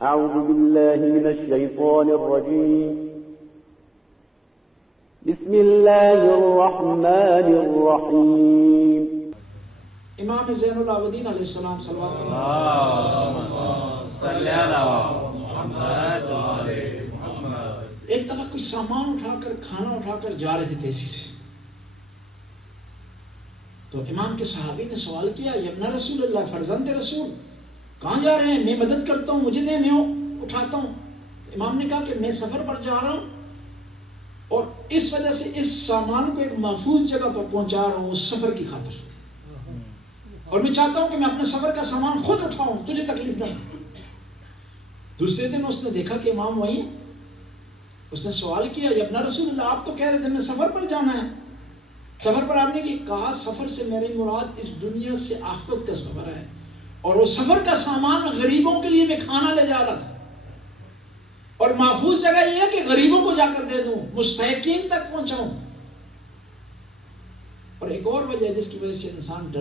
أعوذ بالله من الشيطان الرجيم بسم الله الرحمن الرحيم امام زین العابدین علیہ السلام صلوات اللہ صلی اللہ محمد ایک دفعہ کوئی سامان اٹھا کر کھانا اٹھا کر جا رہے تھے تیزی سے، تو امام کے صحابی نے سوال کیا، یا ابن رسول اللہ، فرزند رسول، کہاں جا رہے ہیں؟ میں مدد کرتا ہوں، مجھے دے، میں اٹھاتا ہوں۔ امام نے کہا کہ میں سفر پر جا رہا ہوں اور اس وجہ سے اس سامان کو ایک محفوظ جگہ پر پہنچا رہا ہوں اس سفر کی خاطر، اور میں چاہتا ہوں کہ میں اپنے سفر کا سامان خود اٹھاؤں، تجھے تکلیف نہ ہو۔ دوسرے دن اس نے دیکھا کہ امام وہیں، اس نے سوال کیا، یا ابن رسول اللہ، آپ تو کہہ رہے تھے میں سفر پر جانا ہے، سفر پر آپ نے کہا سفر سے میری مراد اس دنیا سے آخرت کا سفر ہے، اور وہ سفر کا سامان غریبوں کے لیے میں کھانا لے جا رہا تھا، اور محفوظ جگہ یہ ہے کہ غریبوں کو جا کر دے دوں، مستحقین تک پہنچاؤں۔ اور ایک اور وجہ جس کی وجہ سے انسان ڈر